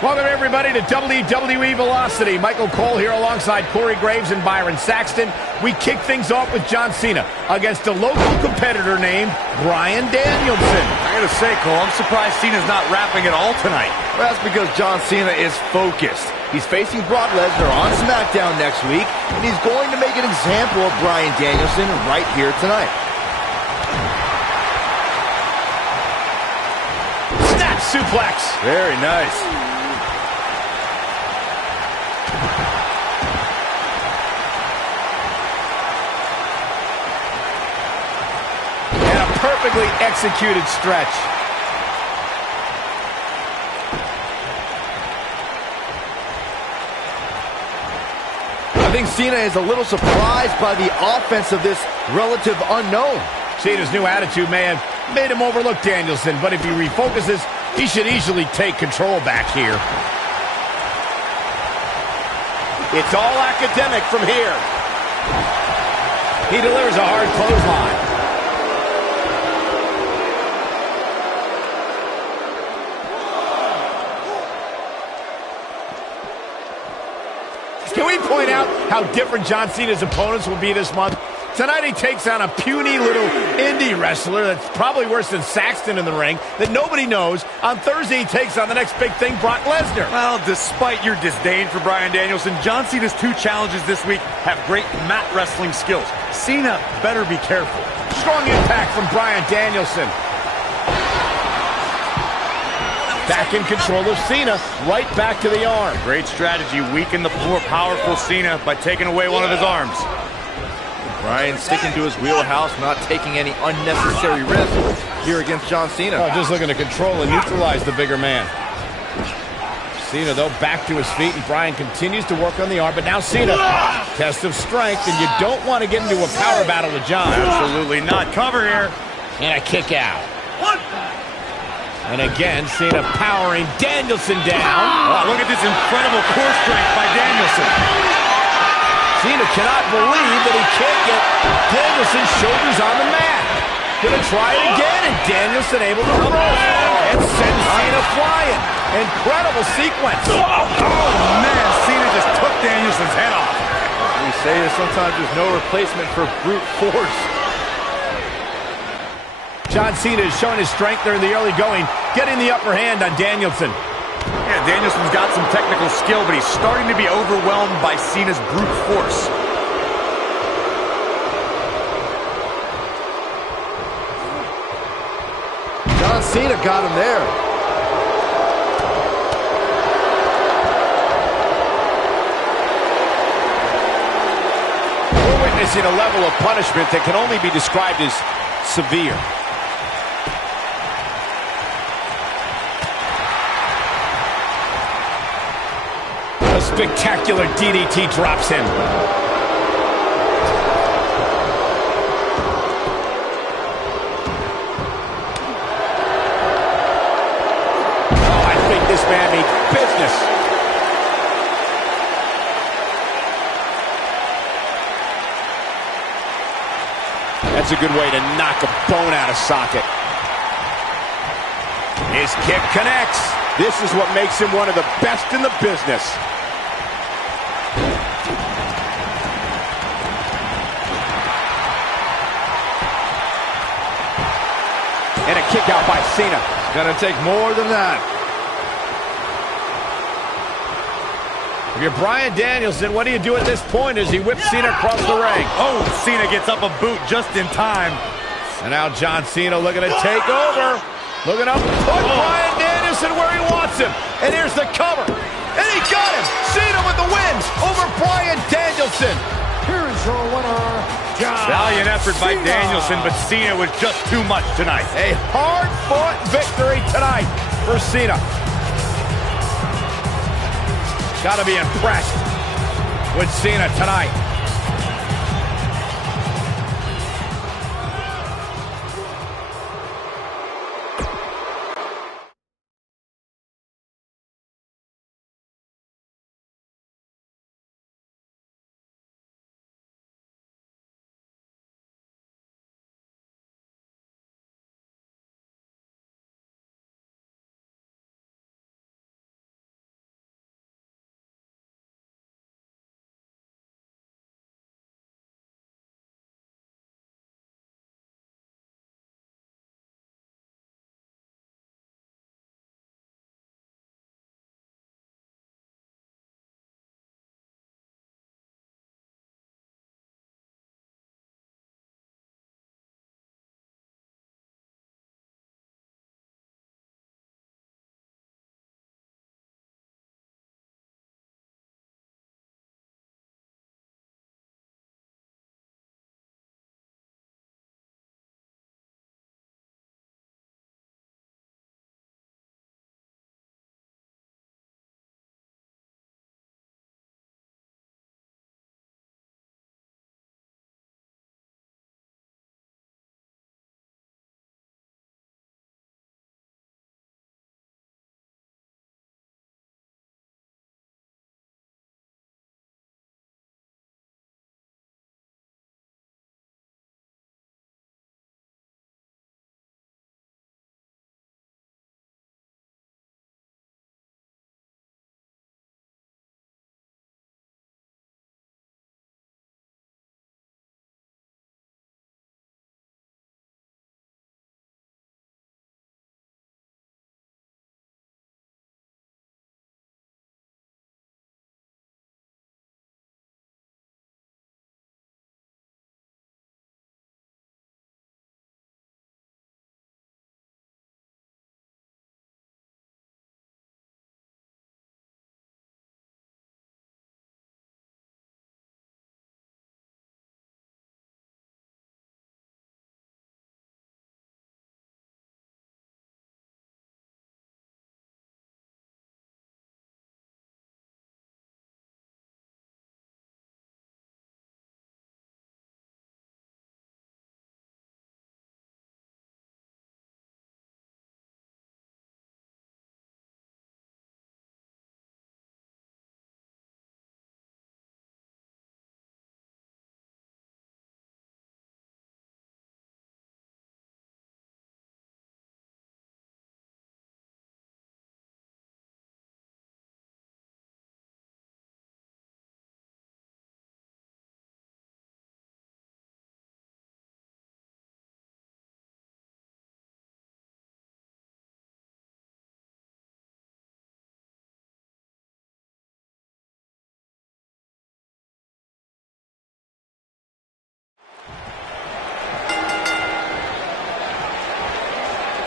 Welcome, everybody, to WWE Velocity. Michael Cole here alongside Corey Graves and Byron Saxton. We kick things off with John Cena against a local competitor named Bryan Danielson. I gotta say, Cole, I'm surprised Cena's not rapping at all tonight. Well, that's because John Cena is focused. He's facing Brock Lesnar on SmackDown next week, and he's going to make an example of Bryan Danielson right here tonight. Snap suplex. Very nice. Perfectly executed stretch. I think Cena is a little surprised by the offense of this relative unknown. Cena's new attitude may have made him overlook Danielson, but if he refocuses, he should easily take control back here. It's all academic from here. He delivers a hard clothesline. Can we point out how different John Cena's opponents will be this month? Tonight he takes on a puny little indie wrestler that's probably worse than Saxton in the ring that nobody knows. On Thursday he takes on the next big thing, Brock Lesnar. Well, despite your disdain for Bryan Danielson, John Cena's two challenges this week have great mat wrestling skills. Cena better be careful. Strong impact from Bryan Danielson. Back in control of Cena, right back to the arm. Great strategy, weaken the more powerful Cena by taking away one of his arms. Bryan sticking to his wheelhouse, not taking any unnecessary risks here against John Cena. Oh, just looking to control and neutralize the bigger man. Cena, though, back to his feet, and Bryan continues to work on the arm, but now Cena, test of strength, and you don't want to get into a power battle with John. Absolutely not. Cover here. And a kick out. And again, Cena powering Danielson down. Oh, look at this incredible core strength by Danielson. Cena cannot believe that he can't get Danielson's shoulders on the mat. Gonna try it again, and Danielson able to reverse and send Cena flying. Incredible sequence. Oh, man, Cena just took Danielson's head off. We say that sometimes there's no replacement for brute force. John Cena is showing his strength there in the early going, getting the upper hand on Danielson. Yeah, Danielson's got some technical skill, but he's starting to be overwhelmed by Cena's brute force. John Cena got him there. We're witnessing a level of punishment that can only be described as severe. A spectacular DDT drops him. Oh, I think this man means business. That's a good way to knock a bone out of socket. His kick connects. This is what makes him one of the best in the business. And a kick out by Cena. Gonna take more than that. If you're Bryan Danielson, what do you do at this point as he whips Cena across the ring? Oh, Cena gets up a boot just in time. And now John Cena looking to take over. Looking up, put Bryan Danielson where he wants him. And here's the cover. And he got him. Cena with the win over Bryan Danielson. Here is your winner, John Valiant effort by Cena. Danielson, but Cena was just too much tonight. A hard-fought victory tonight for Cena. Gotta be impressed with Cena tonight.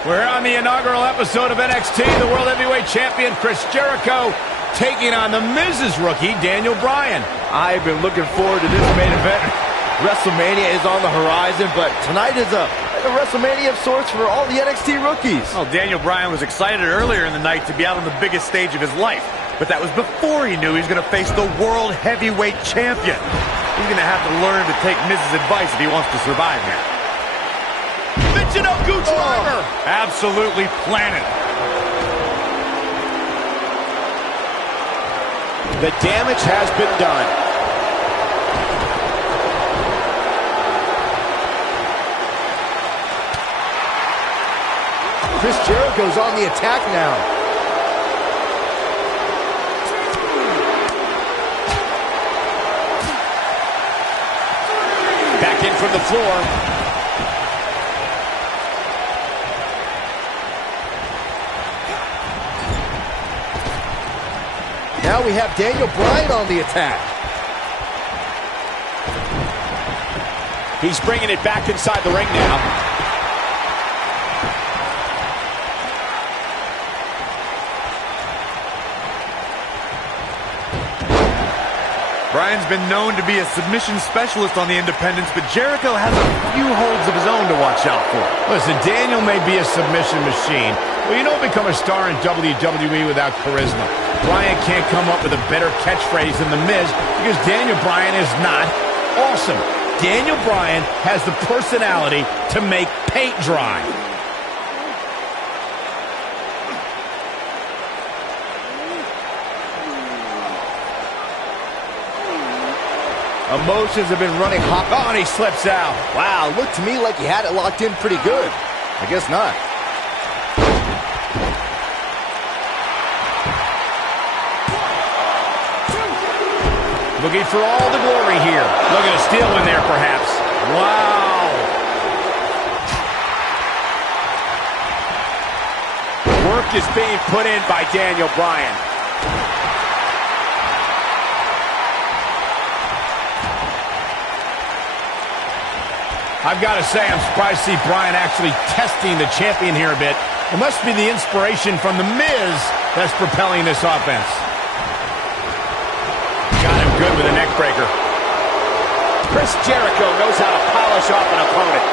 We're on the inaugural episode of NXT. The World Heavyweight Champion Chris Jericho taking on the Miz's rookie, Daniel Bryan. I've been looking forward to this main event. WrestleMania is on the horizon, but tonight is a WrestleMania of sorts for all the NXT rookies. Well, Daniel Bryan was excited earlier in the night to be out on the biggest stage of his life, but that was before he knew he was going to face the World Heavyweight Champion. He's going to have to learn to take Miz's advice if he wants to survive here. Michinoku driver! Absolutely planted. The damage has been done. Chris Jericho's on the attack now. Back in from the floor. Now we have Daniel Bryan on the attack. He's bringing it back inside the ring now. Bryan's been known to be a submission specialist on the independents, but Jericho has a few holds of his own to watch out for. Listen, Daniel may be a submission machine, but you don't become a star in WWE without charisma. Bryan can't come up with a better catchphrase than The Miz because Daniel Bryan is not awesome. Daniel Bryan has the personality to make paint dry. Emotions have been running hot. Oh, and he slips out. Wow, looked to me like he had it locked in pretty good. I guess not. Looking for all the glory here. Looking to steal in there, perhaps. Wow. Work is being put in by Daniel Bryan. I've got to say, I'm surprised to see Bryan actually testing the champion here a bit. It must be the inspiration from The Miz that's propelling this offense. Got him good with a neck breaker. Chris Jericho knows how to polish off an opponent.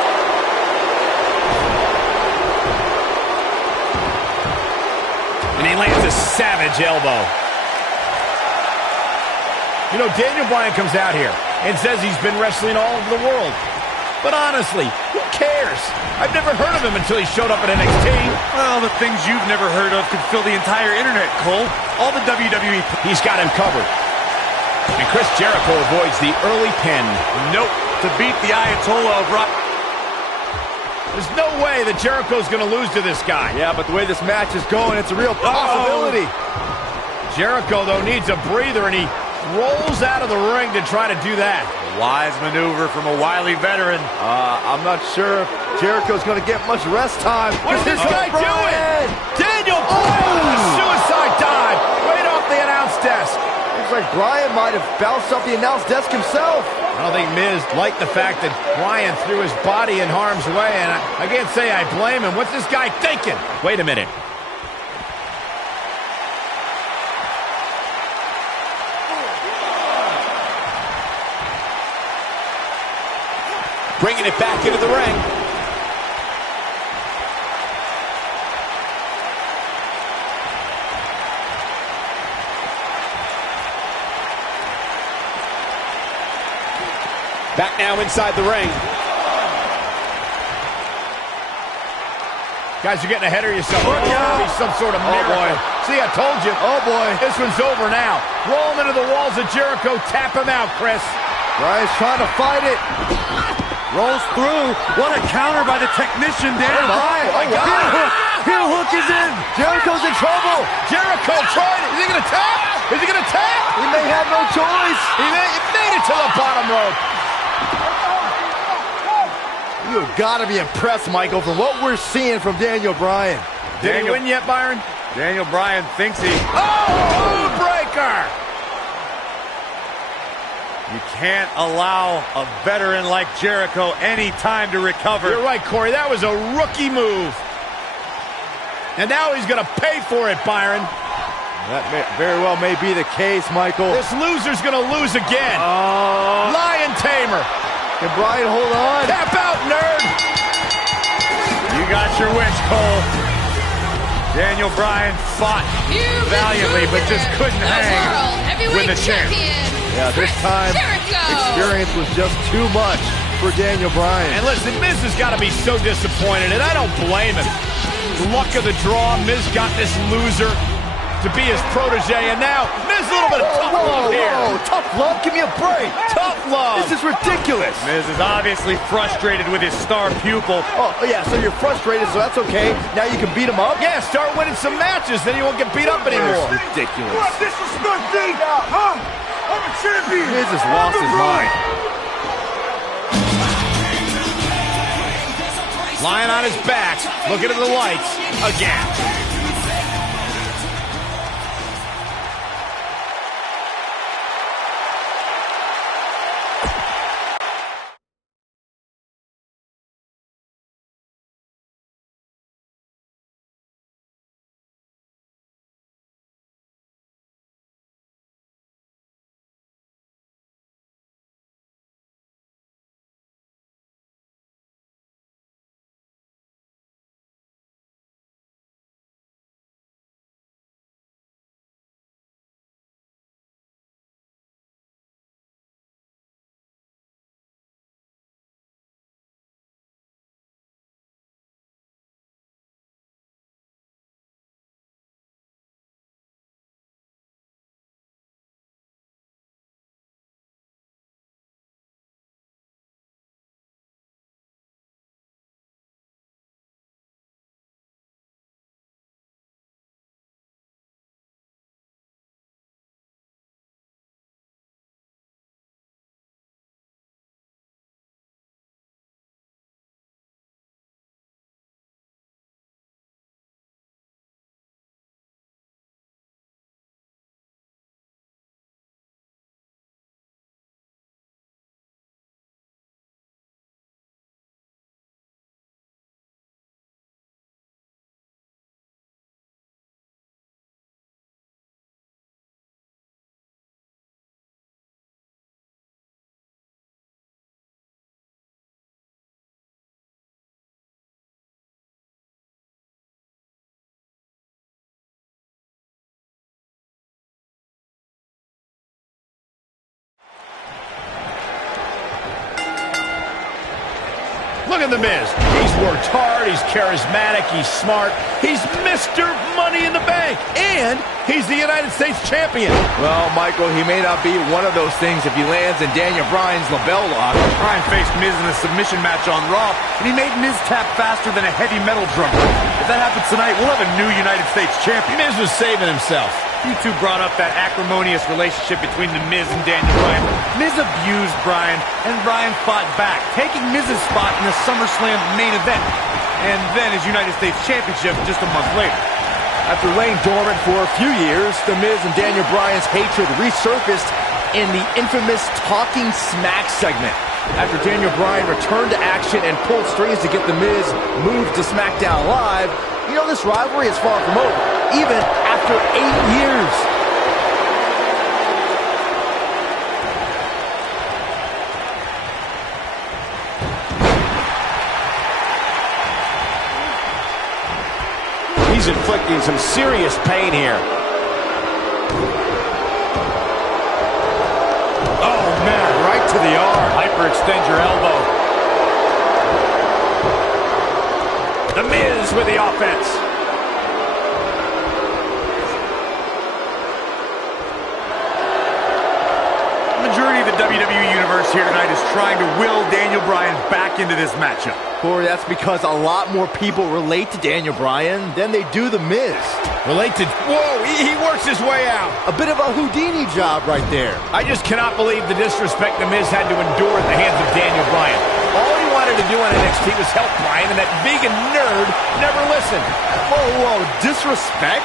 And he lands a savage elbow. You know, Daniel Bryan comes out here and says he's been wrestling all over the world. But honestly, who cares? I've never heard of him until he showed up at NXT. Well, the things you've never heard of could fill the entire internet, Cole. All the WWE... He's got him covered. And Chris Jericho avoids the early pin. Nope. To beat the Ayatollah of Rock... There's no way that Jericho's going to lose to this guy. Yeah, but the way this match is going, it's a real possibility. Jericho, though, needs a breather, and he rolls out of the ring to try to do that. Wise maneuver from a wily veteran. I'm not sure if Jericho's going to get much rest time. What's this guy doing? Daniel Bryan with a suicide dive right off the announce desk. Looks like Bryan might have bounced off the announce desk himself. I don't think Miz liked the fact that Bryan threw his body in harm's way, and I can't say I blame him. What's this guy thinking? Wait a minute. Bringing it back into the ring. Back now inside the ring. Guys, you're getting ahead of yourself. There's going to be some sort of miracle. Boy. See, I told you. Oh, boy. This one's over now. Roll him into the walls of Jericho. Tap him out, Chris. Bryan's trying to fight it. Rolls through. What a counter by the technician, Daniel Bryan. Oh, my God. Heel hook is in. Jericho's in trouble. Jericho tried it. Is he going to tap? Is he going to tap? He may have no choice. He made it to the bottom rope. You've got to be impressed, Michael, from what we're seeing from Daniel Bryan. Did he win yet, Byron? Daniel Bryan thinks he... Oh, breaker! You can't allow a veteran like Jericho any time to recover. You're right, Corey. That was a rookie move. And now he's going to pay for it, Byron. That very well may be the case, Michael. This loser's going to lose again. Lion Tamer. Can Bryan hold on? Tap out, nerd. You got your wish, Cole. Daniel Bryan fought valiantly, but just couldn't hang with the champ. Yeah, this time, experience was just too much for Daniel Bryan. And listen, Miz has got to be so disappointed, and I don't blame him. Luck of the draw, Miz got this loser to be his protege, and now Miz a little bit of tough love here. Tough love? Give me a break. Tough love. This is ridiculous. Miz is obviously frustrated with his star pupil. Oh, yeah, so you're frustrated, so that's okay. Now you can beat him up? Yeah, start winning some matches, then you won't get beat up anymore. That's ridiculous. What disrespect me? Huh? I'm a champion. Miz has lost his mind. Lying on his back, looking at the lights again. Look at The Miz. He's worked hard, he's charismatic, he's smart, he's Mr. Money in the Bank, and he's the United States champion. Well, Michael, he may not be one of those things if he lands in Daniel Bryan's label lock. Bryan faced Miz in a submission match on Raw, and he made Miz tap faster than a heavy metal drummer. If that happens tonight, we'll have a new United States champion. Miz was saving himself. You two brought up that acrimonious relationship between The Miz and Daniel Bryan. Miz abused Bryan, and Bryan fought back, taking Miz's spot in the SummerSlam main event, and then his United States Championship just a month later. After laying dormant for a few years, The Miz and Daniel Bryan's hatred resurfaced in the infamous Talking Smack segment. After Daniel Bryan returned to action and pulled strings to get The Miz moved to SmackDown Live, you know this rivalry is far from over, even after 8 years. He's inflicting some serious pain here. Oh, man, right to the arm. Hyperextend your elbow. The Miz with the offense. The majority of the WWE Universe here tonight is trying to will Daniel Bryan back into this matchup. Corey, that's because a lot more people relate to Daniel Bryan than they do The Miz. Relate to... Whoa, he works his way out. A bit of a Houdini job right there. I just cannot believe the disrespect The Miz had to endure at the hands of Daniel Bryan. All he wanted to do on NXT was help Bryan, and that vegan nerd never listened. Whoa, disrespect?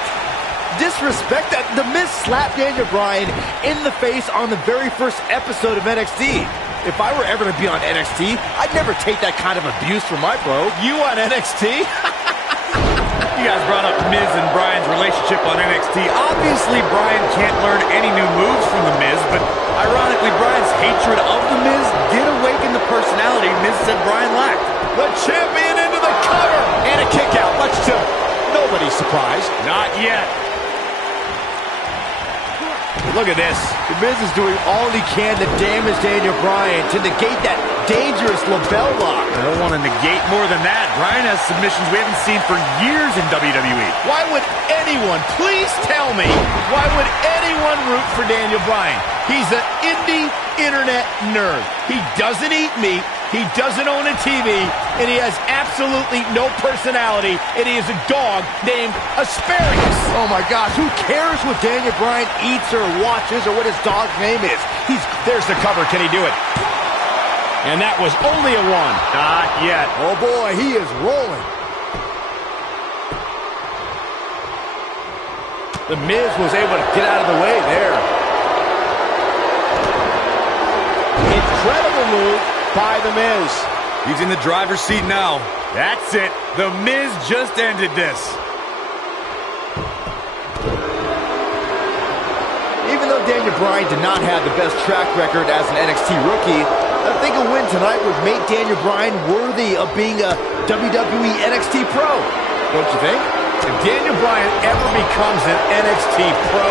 Disrespect? That The Miz slapped Daniel Bryan in the face on the very first episode of NXT. If I were ever to be on NXT, I'd never take that kind of abuse from my bro. You on NXT? You you guys brought up Miz and Bryan's relationship on NXT. Obviously, Bryan can't learn any new moves from The Miz, but ironically, Bryan's hatred of The Miz did awaken the personality Miz said Bryan lacked. The champion into the cover. And a kick out, much to nobody's surprise. Not yet. Look at this. The Miz is doing all he can to damage Daniel Bryan, to negate that dangerous label lock. I don't want to negate more than that. Bryan has submissions we haven't seen for years in WWE. Why would anyone, please tell me, why would anyone root for Daniel Bryan? He's an indie internet nerd. He doesn't eat meat, he doesn't own a TV, and he has absolutely no personality, and he is a dog named Asparagus. Oh my gosh, who cares what Daniel Bryan eats or watches or what his dog's name is? There's the cover, can he do it? And that was only a one. Not yet. Oh boy, he is rolling. The Miz was able to get out of the way there. Incredible move by The Miz. He's in the driver's seat now. That's it. The Miz just ended this. Even though Daniel Bryan did not have the best track record as an NXT rookie, I think a win tonight would make Daniel Bryan worthy of being a WWE NXT Pro. Don't you think? If Daniel Bryan ever becomes an NXT Pro,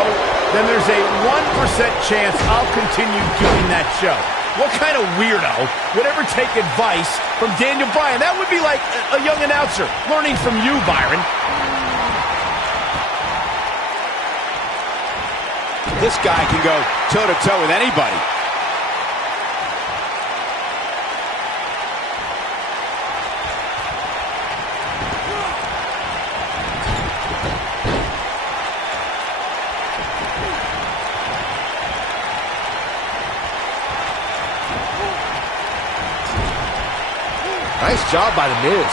then there's a 1% chance I'll continue doing that show. What kind of weirdo would ever take advice from Daniel Bryan? That would be like a young announcer learning from you, Byron. This guy can go toe-to-toe with anybody. Nice job by The Miz.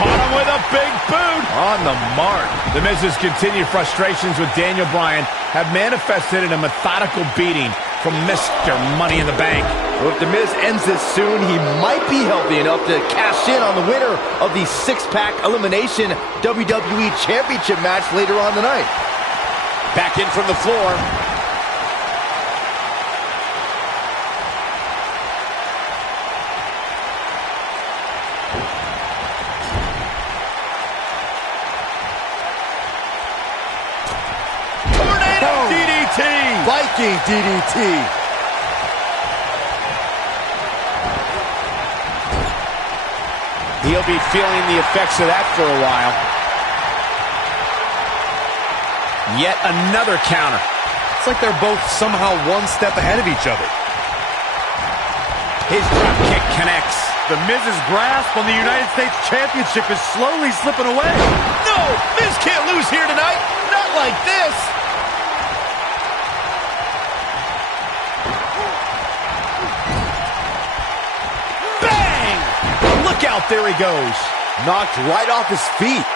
Caught him with a big boot. On the mark. The Miz's continued frustrations with Daniel Bryan have manifested in a methodical beating from Mr. Money in the Bank. Well, if The Miz ends this soon, he might be healthy enough to cash in on the winner of the six-pack elimination WWE Championship match later on tonight. Back in from the floor. Viking DDT. He'll be feeling the effects of that for a while. Yet another counter. It's like they're both somehow one step ahead of each other. His drop kick connects. The Miz's grasp on the United States Championship is slowly slipping away. No! Miz can't lose here tonight. Not like this. Look out, there he goes. Knocked right off his feet.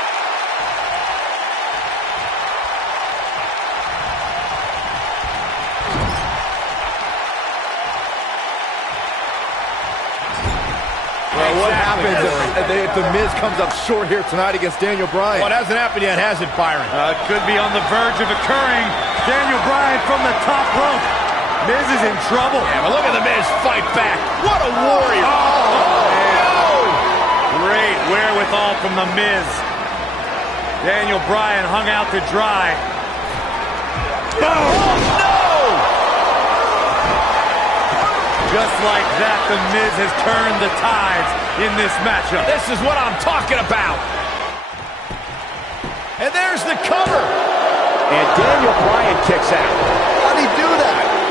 Well, what happens if The Miz comes up short here tonight against Daniel Bryan? Well, it hasn't happened yet, has it, Byron? It could be on the verge of occurring. Daniel Bryan from the top rope. Miz is in trouble. Yeah, but look at The Miz fight back. What a warrior. Great wherewithal from The Miz. Daniel Bryan hung out to dry. Oh, no! Just like that, The Miz has turned the tides in this matchup. This is what I'm talking about. And there's the cover. And Daniel Bryan kicks out. How did he do that?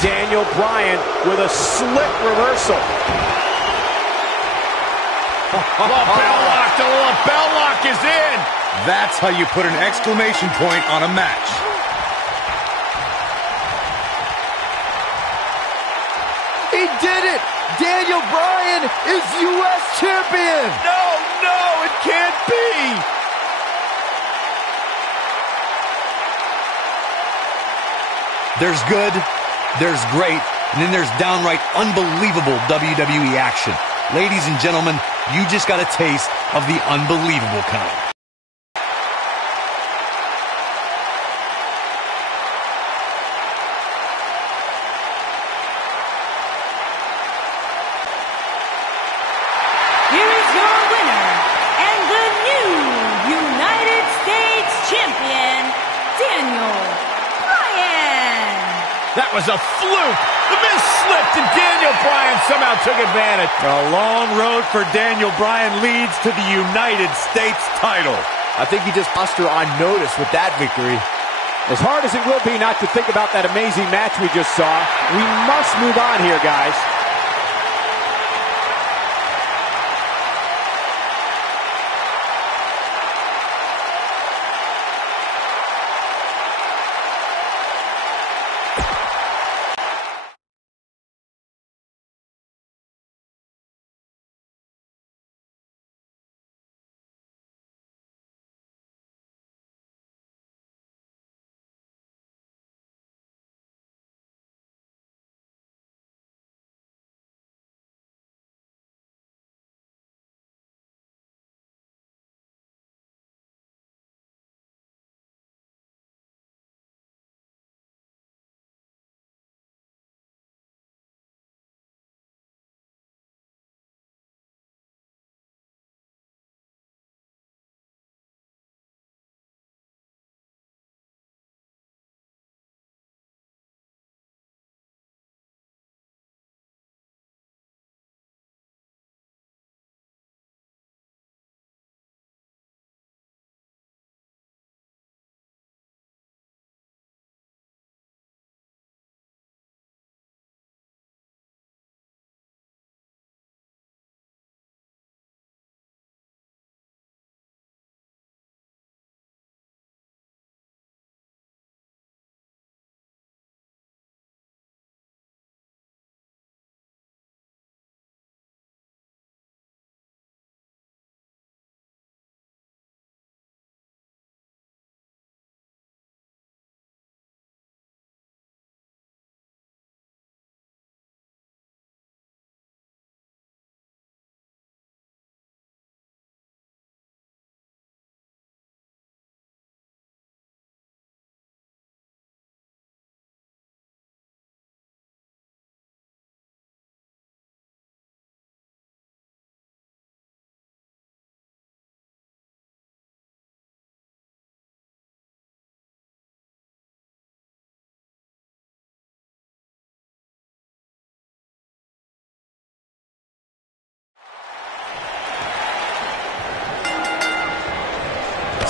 Daniel Bryan with a slick reversal. Lapel lock. The lapel lock is in. That's how you put an exclamation point on a match. He did it! Daniel Bryan is U.S. champion! No, it can't be. There's good, there's great, and then there's downright unbelievable WWE action. Ladies and gentlemen, you just got a taste of the unbelievable kind. Here is your winner, and the new United States Champion, Daniel Bryan. That was a fluke. The Miz slipped and Daniel Bryan somehow took advantage. A long road for Daniel Bryan leads to the United States title. I think he just lost her on notice with that victory. As hard as it will be not to think about that amazing match we just saw, we must move on here, guys.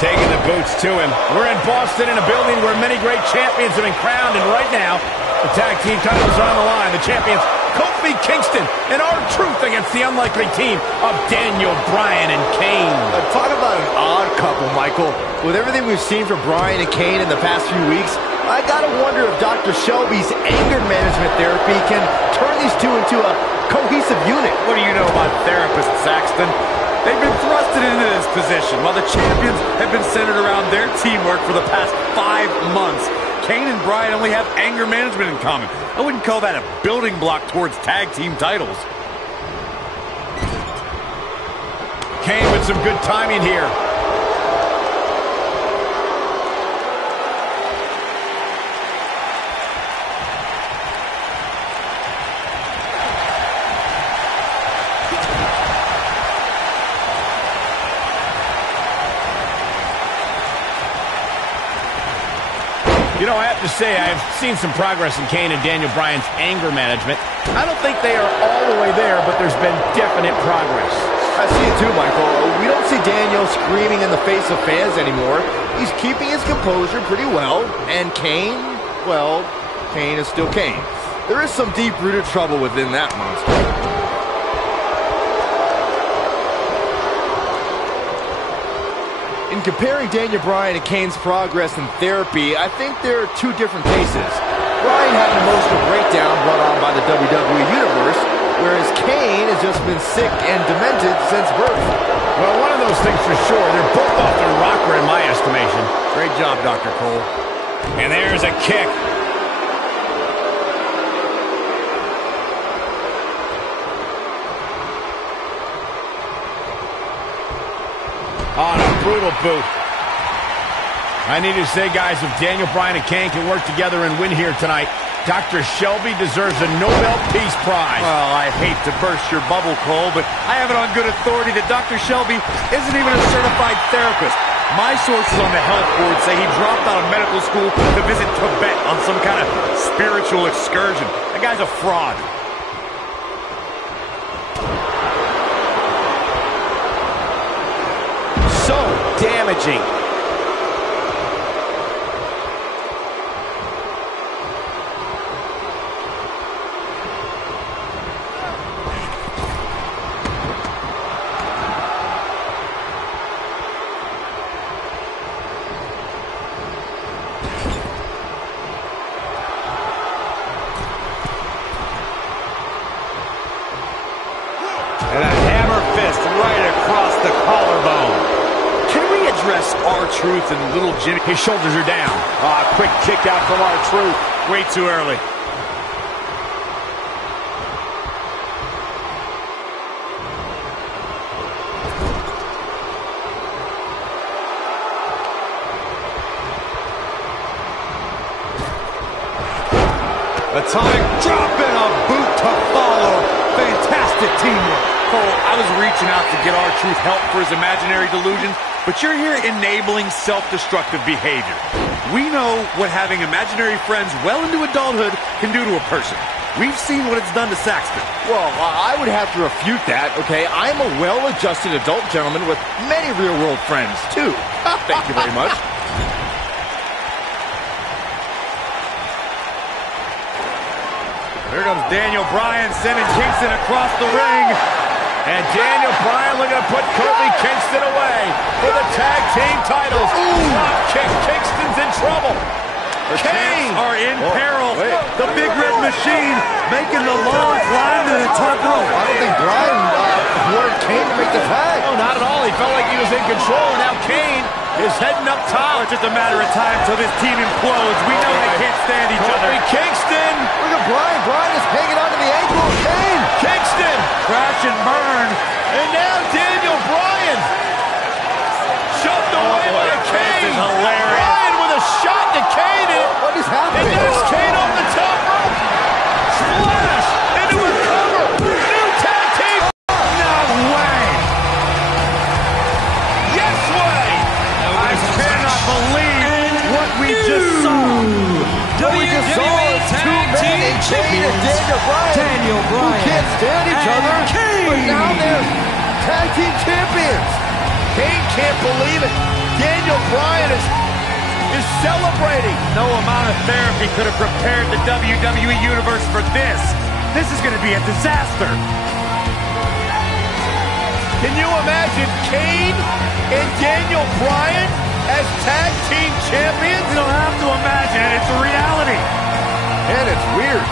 Taking the boots to him. We're in Boston in a building where many great champions have been crowned, and right now, the tag team titles are on the line. The champions, Kofi Kingston and R-Truth against the unlikely team of Daniel Bryan and Kane. Talk about an odd couple, Michael. With everything we've seen from Bryan and Kane in the past few weeks, I gotta wonder if Dr. Shelby's anger management therapy can turn these two into a cohesive unit. What do you know about therapists, Saxton? They've been thrusted into this position while the champions have been centered around their teamwork for the past 5 months. Kane and Bryan only have anger management in common. I wouldn't call that a building block towards tag team titles. Kane with some good timing here. You know, I have to say, I've seen some progress in Kane and Daniel Bryan's anger management. I don't think they are all the way there, but there's been definite progress. I see it too, Michael. We don't see Daniel screaming in the face of fans anymore. He's keeping his composure pretty well. And Kane, well, Kane is still Kane. There is some deep-rooted trouble within that monster. In comparing Daniel Bryan and Kane's progress in therapy, I think there are two different cases. Bryan had an emotional breakdown brought on by the WWE Universe, whereas Kane has just been sick and demented since birth. Well, one of those things for sure. They're both off their rocker in my estimation. Great job, Dr. Cole. And there's a kick. boot. I need to say, guys, if Daniel Bryan and Kane can work together and win here tonight, Dr. Shelby deserves a Nobel Peace Prize. Well, I hate to burst your bubble, Cole, but I have it on good authority that Dr. Shelby isn't even a certified therapist. My sources on the health board say he dropped out of medical school to visit Tibet on some kind of spiritual excursion. That guy's a fraud. So damaging. And a hammer fist right across the collarbone. Can we address R-Truth and little Jimmy? His shoulders are down. Quick kick out from R-Truth. Way too early. Atomic drop and a boot to follow. Fantastic teamwork. Cole, I was reaching out to get R-Truth help for his imaginary delusions, but you're here enabling self-destructive behavior. We know what having imaginary friends well into adulthood can do to a person. We've seen what it's done to Saxton. Well, I would have to refute that, okay? I'm a well-adjusted adult gentleman with many real-world friends, too. Thank you very much. Here comes Daniel Bryan sending Kingston across the ring. And Daniel Bryan looking to put Kofi Kingston away for the tag team titles. Drop kick. Kingston's in trouble. The Kane champs are in peril. wait. The Big Red Machine making the long climb to the top rope. I don't think Bryan wanted Kane to make the tag. No, not at all. He felt like he was in control. And now Kane is heading up top. It's just a matter of time till this team implodes. We know they can't stand each other. Kofi Kingston. Look at Bryan. Bryan is hanging onto the ankle of Kane. Kingston. Crash and burn. And now Daniel Bryan. Shoved away by Kane. This is hilarious. Bryan with a shot to Kane. What is And happening? there's Kane on the top rope. Splash into a cover. New tag team. No way. Yes way. I cannot believe what we just saw. WWE Tag Team Kane and Daniel Bryan. Daniel Bryan Who can't stand each and other. Kane. But now they're tag team champions. Kane can't believe it. Daniel Bryan is celebrating. No amount of therapy could have prepared the WWE Universe for this. This is going to be a disaster. Can you imagine Kane and Daniel Bryan as tag team champions? You don't have to imagine it. It's a reality. And it's weird.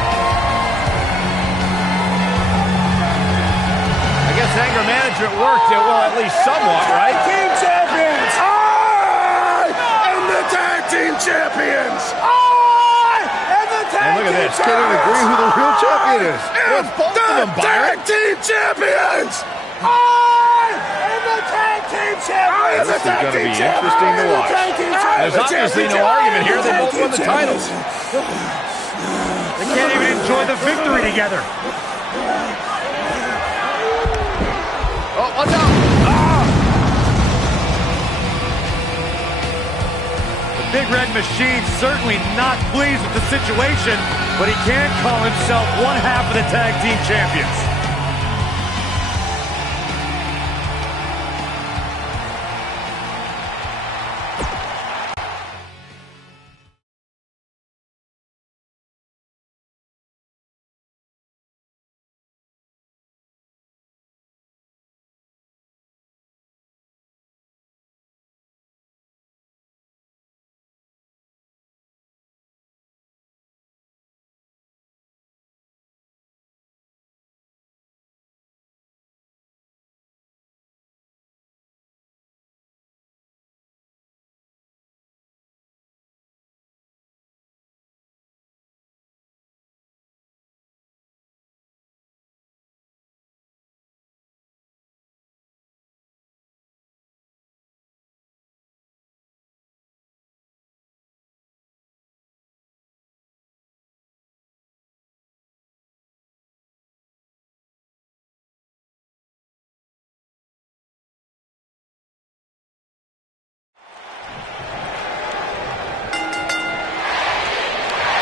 I guess anger management worked, well, at least somewhat, right? Team champions! I am the tag team champions! I am the tag And look at team this. Can't even agree who the real champion is. Well, it's both of them, Byron. tag team champions! I am the tag team champions! This is gonna be interesting to watch. There's obviously no argument here. They both won the titles. They can't even enjoy the victory together. Oh, watch out. The Big Red Machine certainly not pleased with the situation, but he can't call himself one half of the tag team champions.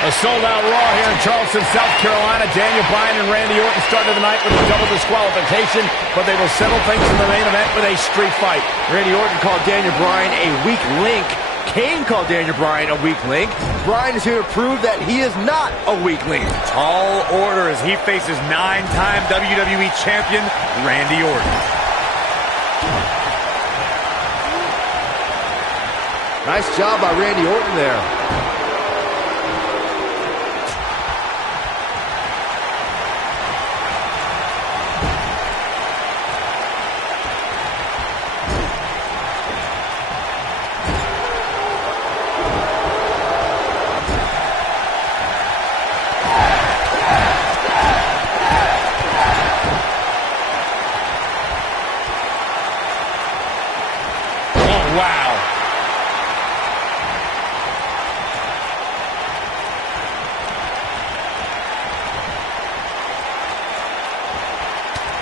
A sold-out Raw here in Charleston, South Carolina. Daniel Bryan and Randy Orton started the night with a double disqualification, but they will settle things in the main event with a street fight. Randy Orton called Daniel Bryan a weak link. Kane called Daniel Bryan a weak link. Bryan is here to prove that he is not a weak link. Tall order as he faces 9-time WWE Champion Randy Orton. Nice job by Randy Orton there.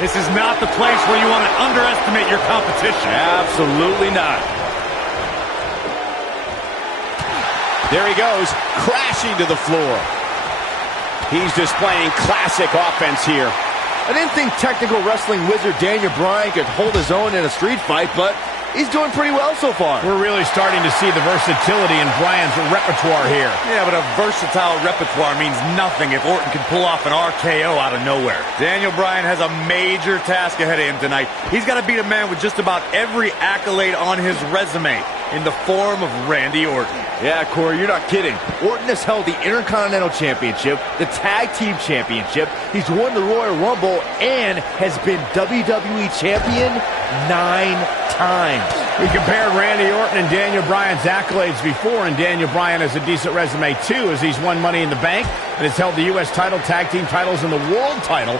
This is not the place where you want to underestimate your competition. Absolutely not. There he goes, crashing to the floor. He's displaying classic offense here. I didn't think technical wrestling wizard Daniel Bryan could hold his own in a street fight, but he's doing pretty well so far. We're really starting to see the versatility in Bryan's repertoire here. Yeah, but a versatile repertoire means nothing if Orton can pull off an RKO out of nowhere. Daniel Bryan has a major task ahead of him tonight. He's got to beat a man with just about every accolade on his resume in the form of Randy Orton. Yeah, Corey, you're not kidding. Orton has held the Intercontinental Championship, the Tag Team Championship, he's won the Royal Rumble, and has been WWE Champion 9 times. We compared Randy Orton and Daniel Bryan's accolades before, and Daniel Bryan has a decent resume too, as he's won Money in the Bank and has held the U.S. title, Tag Team titles, and the World title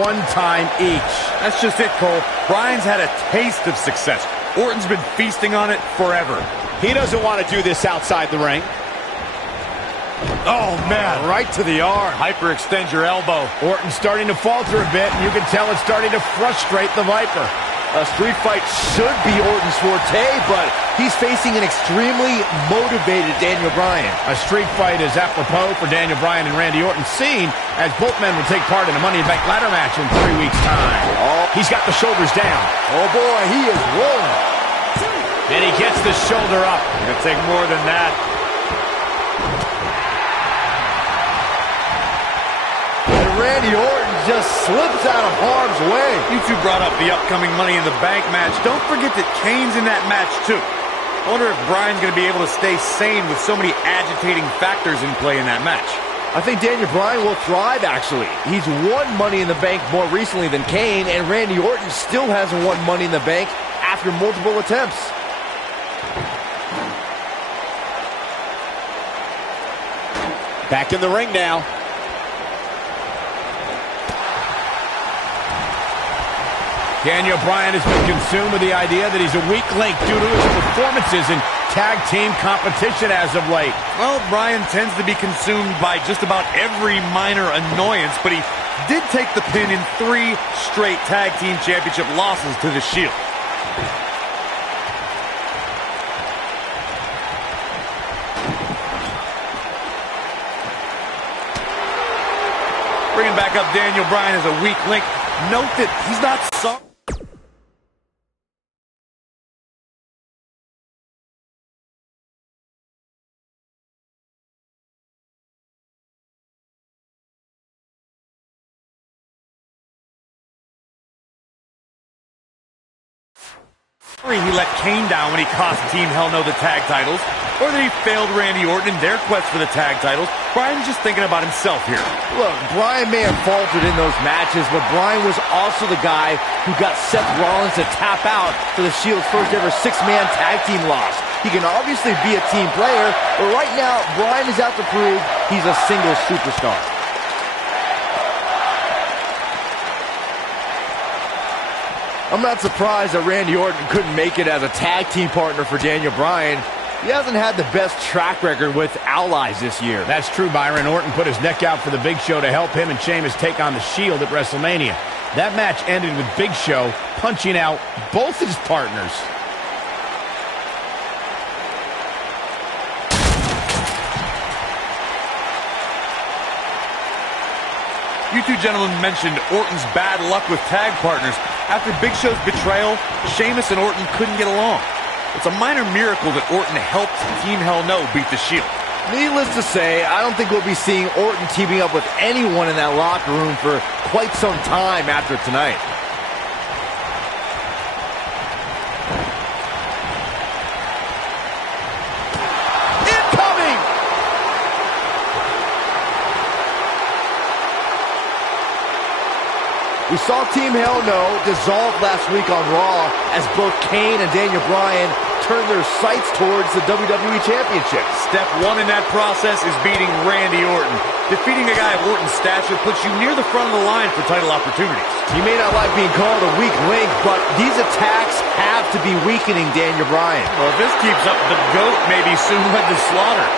1 time each. That's just it, Cole. Bryan's had a taste of success. Orton's been feasting on it forever. He doesn't want to do this outside the ring. Oh, man. Right to the arm. Hyperextend your elbow. Orton's starting to falter a bit, and you can tell it's starting to frustrate the Viper. A street fight should be Orton's forte, but he's facing an extremely motivated Daniel Bryan. A street fight is apropos for Daniel Bryan and Randy Orton, seen as both men will take part in a Money in the Bank ladder match in 3 weeks' time. Oh, he's got the shoulders down. Oh boy, he is rolling. And he gets the shoulder up. It'll take more than that. And Randy Orton just slips out of harm's way. You two brought up the upcoming Money in the Bank match. Don't forget that Kane's in that match, too. I wonder if Bryan's going to be able to stay sane with so many agitating factors in play in that match. I think Daniel Bryan will thrive, actually. He's won Money in the Bank more recently than Kane, and Randy Orton still hasn't won Money in the Bank after multiple attempts. Back in the ring now. Daniel Bryan has been consumed with the idea that he's a weak link due to his performances in tag team competition as of late. Well, Bryan tends to be consumed by just about every minor annoyance, but he did take the pin in 3 straight tag team championship losses to the Shield. Bringing back up Daniel Bryan as a weak link. Note that he's not sorry. He let Kane down when he cost Team Hell No the tag titles, or that he failed Randy Orton in their quest for the tag titles. Bryan's just thinking about himself here. Look, Bryan may have faltered in those matches, but Bryan was also the guy who got Seth Rollins to tap out for the Shield's first ever 6-man tag team loss. He can obviously be a team player, but right now, Bryan is out to prove he's a single superstar. I'm not surprised that Randy Orton couldn't make it as a tag team partner for Daniel Bryan. He hasn't had the best track record with allies this year. That's true, Byron. Orton put his neck out for the Big Show to help him and Sheamus take on the Shield at WrestleMania. That match ended with Big Show punching out both his partners. You two gentlemen mentioned Orton's bad luck with tag partners. After Big Show's betrayal, Sheamus and Orton couldn't get along. It's a minor miracle that Orton helped Team Hell No beat the Shield. Needless to say, I don't think we'll be seeing Orton teaming up with anyone in that locker room for quite some time after tonight. We saw Team Hell No dissolve last week on Raw as both Kane and Daniel Bryan turned their sights towards the WWE Championship. Step one in that process is beating Randy Orton. Defeating a guy of Orton's stature puts you near the front of the line for title opportunities. He may not like being called a weak link, but these attacks have to be weakening Daniel Bryan. Well, if this keeps up, the GOAT may be soon led to slaughter.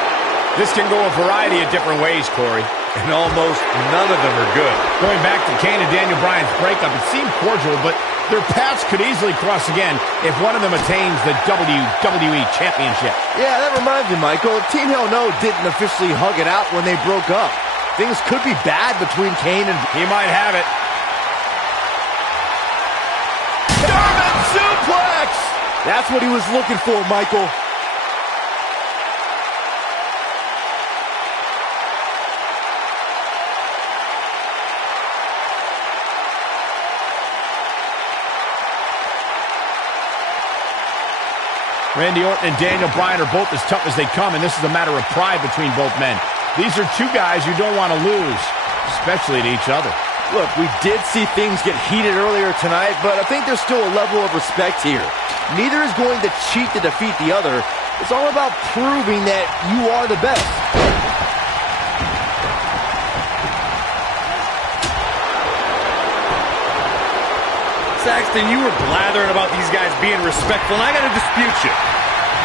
This can go a variety of different ways, Corey. And almost none of them are good. Going back to Kane and Daniel Bryan's breakup, it seemed cordial, but their paths could easily cross again if one of them attains the WWE Championship. Yeah, that reminds me, Michael. Team Hell No didn't officially hug it out when they broke up. Things could be bad between Kane and... He might have it. German suplex! That's what he was looking for, Michael. Randy Orton and Daniel Bryan are both as tough as they come, and this is a matter of pride between both men. These are two guys you don't want to lose, especially to each other. Look, we did see things get heated earlier tonight, but I think there's still a level of respect here. Neither is going to cheat to defeat the other. It's all about proving that you are the best. Saxton, you were blathering about these guys being respectful, and I got to dispute you.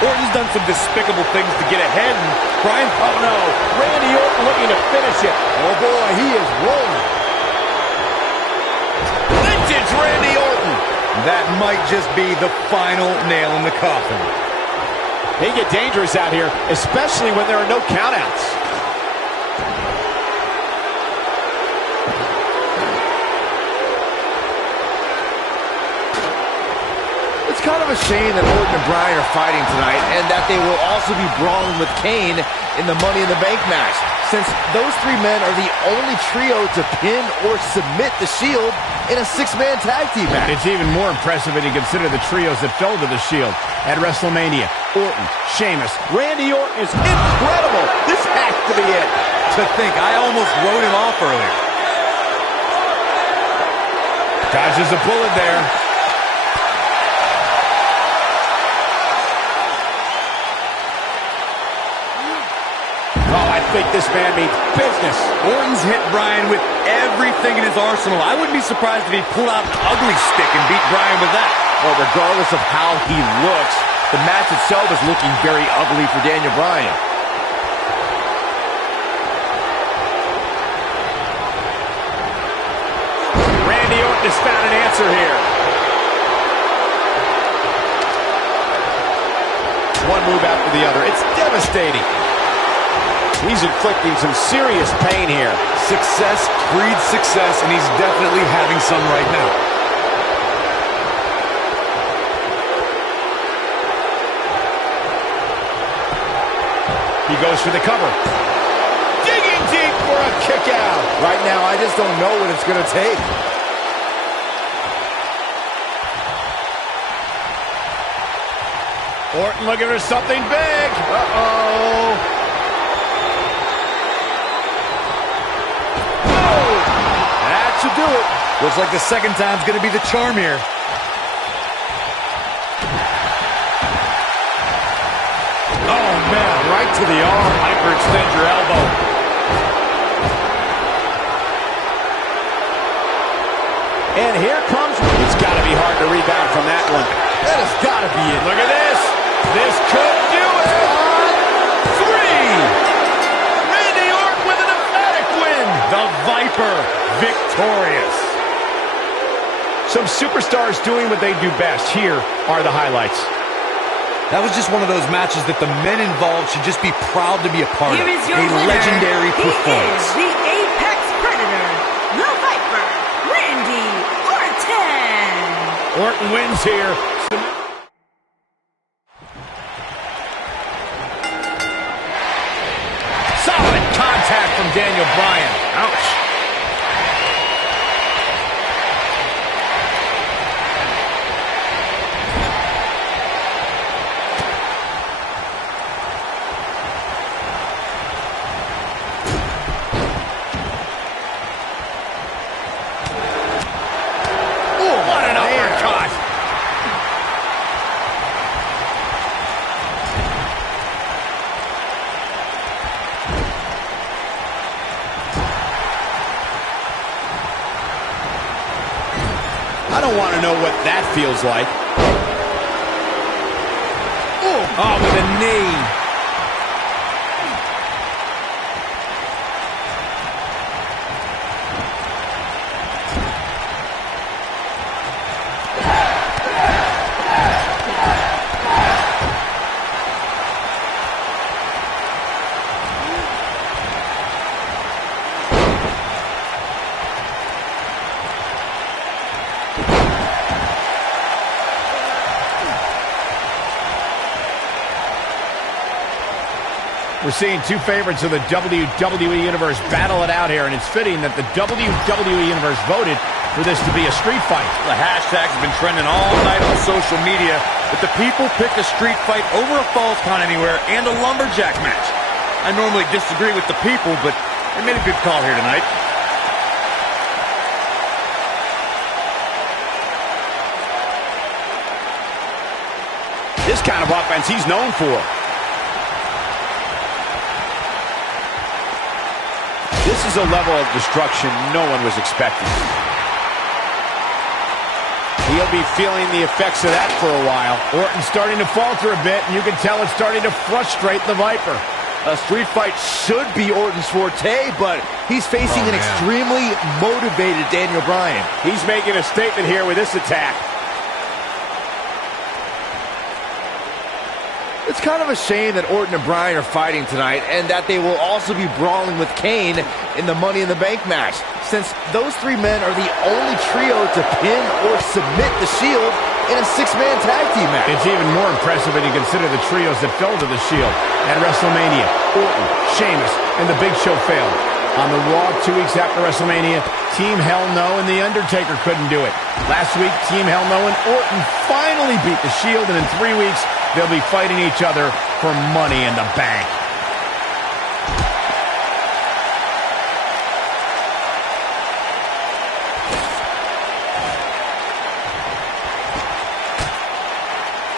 Orton's done some despicable things to get ahead, and Bryan... Oh, no. Randy Orton looking to finish it. Oh, boy, he is rolling. Vintage Randy Orton. That might just be the final nail in the coffin. They get dangerous out here, especially when there are no countouts. It's kind of a shame that Orton and Bryan are fighting tonight and that they will also be brawling with Kane in the Money in the Bank match, since those three men are the only trio to pin or submit the Shield in a six-man tag team match. It's even more impressive when you consider the trios that fell to the Shield at WrestleMania. Orton, Sheamus. Randy Orton is incredible. This has to be it. To think, I almost wrote him off earlier. Dodges a bullet there. Oh, I think this man means business. Orton's hit Bryan with everything in his arsenal. I wouldn't be surprised if he pulled out an ugly stick and beat Bryan with that. Well, regardless of how he looks, the match itself is looking very ugly for Daniel Bryan. Randy Orton has found an answer here. One move after the other. It's devastating. He's inflicting some serious pain here. Success breeds success, and he's definitely having some right now. He goes for the cover. Digging deep for a kick out. Right now, I just don't know what it's going to take. Orton looking for something big. Uh-oh. That should do it. Looks like the second time's going to be the charm here. Oh, man, right to the arm. Hyperextend your elbow. And here comes... It's got to be hard to rebound from that one. That has got to be it. Look at this. This could do it. On 3. Randy Orton with an emphatic win. The Viper victorious. Some superstars doing what they do best. Here are the highlights. That was just one of those matches that the men involved should just be proud to be a part of. Here is your A winner. legendary He performance. is the Apex Predator, Orton wins here. Solid contact from Daniel Bryan. Ouch. I don't want to know what that feels like. Oh, with a knee. We're seeing two favorites of the WWE Universe battle it out here, and it's fitting that the WWE Universe voted for this to be a street fight. The hashtag's been trending all night on social media, but the people picked a street fight over a Falls Count Anywhere and a lumberjack match. I normally disagree with the people, but they made a good call here tonight. This kind of offense he's known for. This is a level of destruction no one was expecting. He'll be feeling the effects of that for a while. Orton's starting to falter a bit, and you can tell it's starting to frustrate the Viper. A street fight should be Orton's forte, but he's facing an extremely motivated Daniel Bryan. He's making a statement here with this attack. It's kind of a shame that Orton and Bryan are fighting tonight, and that they will also be brawling with Kane in the Money in the Bank match, since those three men are the only trio to pin or submit the Shield in a six-man tag team match. It's even more impressive when you consider the trios that fell to the Shield at WrestleMania. Orton, Sheamus, and The Big Show failed. On the Raw 2 weeks after WrestleMania, Team Hell No and The Undertaker couldn't do it. Last week, Team Hell No and Orton finally beat the Shield, and in 3 weeks, they'll be fighting each other for Money in the Bank.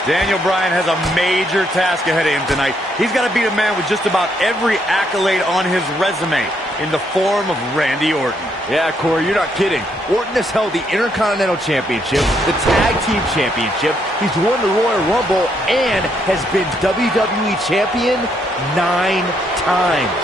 Daniel Bryan has a major task ahead of him tonight. He's got to beat a man with just about every accolade on his resume in the form of Randy Orton. Yeah, Corey, you're not kidding. Orton has held the Intercontinental Championship, the Tag Team Championship, he's won the Royal Rumble, and has been WWE Champion 9 times.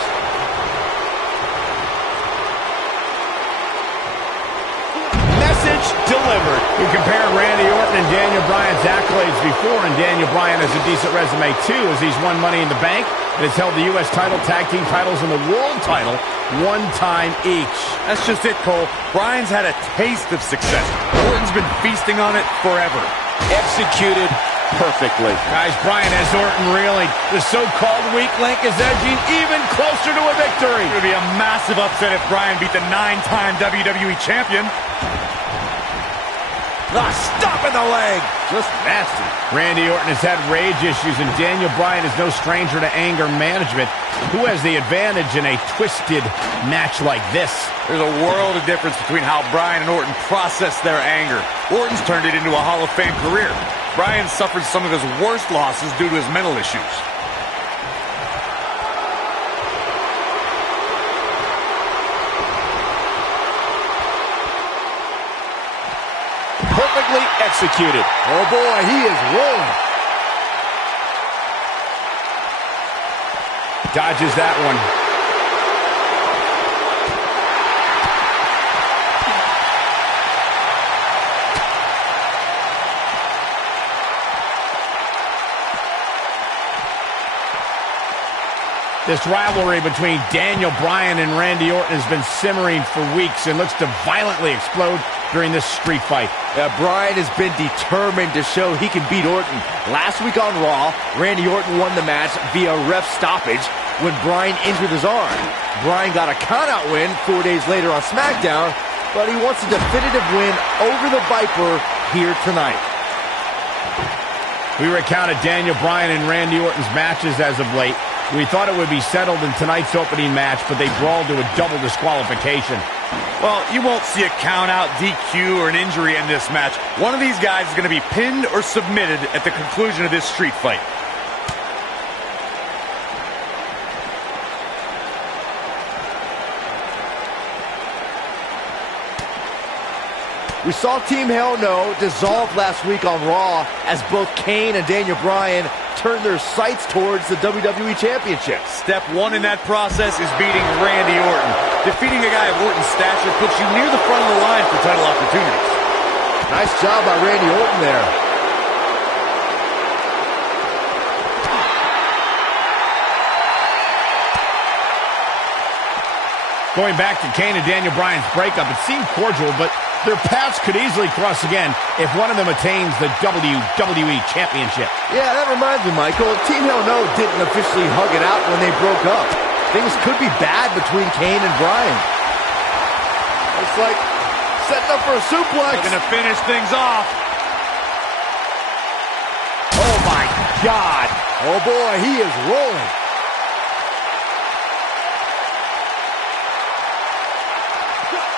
Message delivered. You compare Randy Orton and Daniel Bryan's accolades before, and Daniel Bryan has a decent resume too, as he's won Money in the Bank and has held the U.S. title, tag team titles, and the world title 1 time each. That's just it, Cole. Bryan's had a taste of success. Orton's been feasting on it forever. Executed perfectly. Guys, Bryan has Orton reeling. The so-called weak link is edging even closer to a victory. It would be a massive upset if Bryan beat the 9-time WWE Champion. Stop in the leg. Just nasty. Randy Orton has had rage issues, and Daniel Bryan is no stranger to anger management. Who has the advantage in a twisted match like this? There's a world of difference between how Bryan and Orton process their anger. Orton's turned it into a Hall of Fame career. Bryan suffered some of his worst losses due to his mental issues. Perfectly executed. Oh boy, he is rolling. Dodges that one. This rivalry between Daniel Bryan and Randy Orton has been simmering for weeks and looks to violently explode during this street fight. Bryan has been determined to show he can beat Orton. Last week on Raw, Randy Orton won the match via ref stoppage when Bryan injured his arm. Bryan got a countout win 4 days later on SmackDown, but he wants a definitive win over the Viper here tonight. We recounted Daniel Bryan and Randy Orton's matches as of late. We thought it would be settled in tonight's opening match, but they brawled to a double disqualification. Well, you won't see a count-out, DQ, or an injury in this match. One of these guys is going to be pinned or submitted at the conclusion of this street fight. We saw Team Hell No dissolve last week on Raw as both Kane and Daniel Bryan turned their sights towards the WWE Championship. Step one in that process is beating Randy Orton. Defeating a guy of Orton's stature puts you near the front of the line for title opportunities. Nice job by Randy Orton there. Going back to Kane and Daniel Bryan's breakup, it seemed cordial, but their paths could easily cross again if one of them attains the WWE Championship. Yeah, that reminds me, Michael. Team Hell No didn't officially hug it out when they broke up. Things could be bad between Kane and Bryan. Looks like setting up for a suplex. They're going to finish things off. Oh, my God. Oh, boy, he is rolling.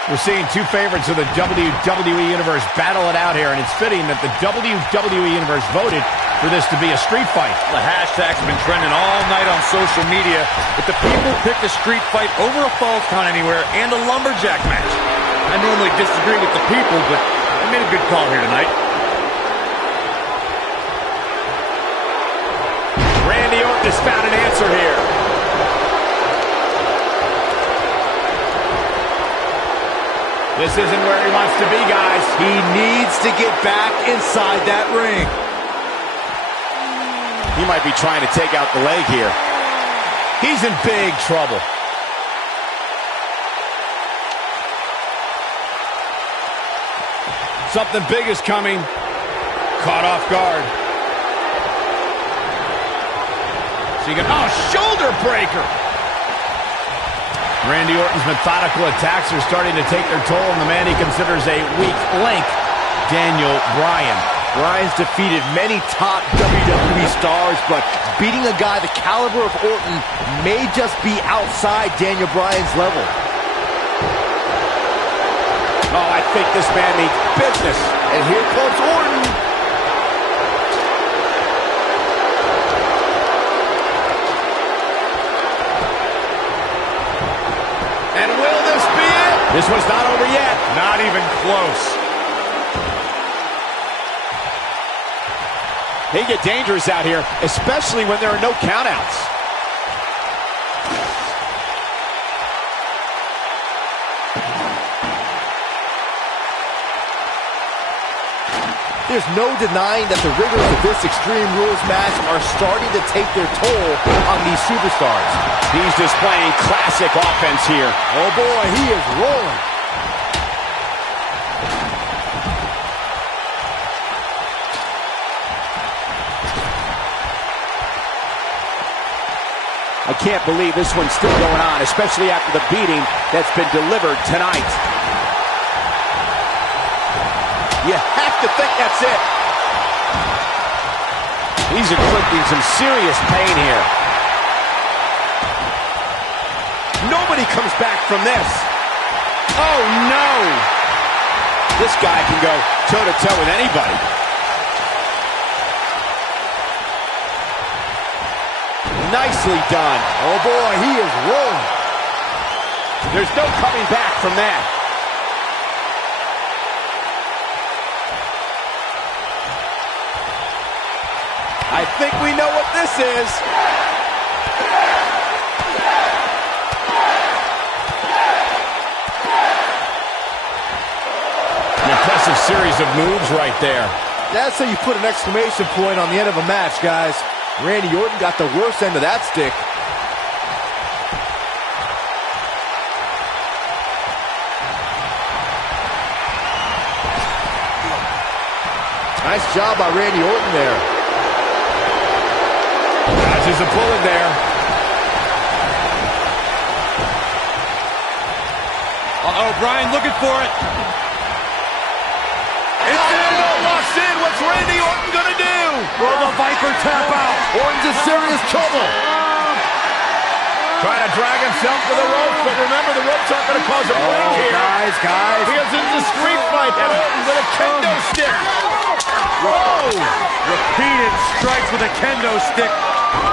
We're seeing two favorites of the WWE Universe battle it out here, and it's fitting that the WWE Universe voted for this to be a street fight. The hashtags have been trending all night on social media, but the people picked a street fight over a Falls Count Anywhere and a lumberjack match. I normally disagree with the people, but I made a good call here tonight. Randy Orton has found an answer here. This isn't where he wants to be, guys. He needs to get back inside that ring. He might be trying to take out the leg here. He's in big trouble. Something big is coming. Caught off guard. So you can, shoulder breaker. Randy Orton's methodical attacks are starting to take their toll on the man he considers a weak link, Daniel Bryan. Bryan's defeated many top WWE stars, but beating a guy the caliber of Orton may just be outside Daniel Bryan's level. Oh, I think this man means business. And here comes Orton. And will this be it? This one's not over yet. Not even close. They get dangerous out here, especially when there are no countouts. There's no denying that the rigors of this Extreme Rules match are starting to take their toll on these superstars. He's displaying classic offense here. Oh boy, he is rolling. I can't believe this one's still going on, especially after the beating that's been delivered tonight. You have to think that's it. He's inflicting some serious pain here. Nobody comes back from this. Oh, no. This guy can go toe-to-toe with anybody. Nicely done. Oh, boy, he is rolling. There's no coming back from that. I think we know what this is. An impressive series of moves right there. That's how you put an exclamation point on the end of a match, guys. Randy Orton got the worst end of that stick. Nice job by Randy Orton there. Dodges a bullet there. Uh-oh, Bryan looking for it. It's lost in. What's Randy Orton going to do? Will the Viper tap out? Orton's in serious trouble. Trying to drag himself to the ropes, but remember, the ropes aren't going to cause a break here. Guys. Because it's a street fight, and Orton with a kendo stick. Whoa! Repeated strikes with a kendo stick.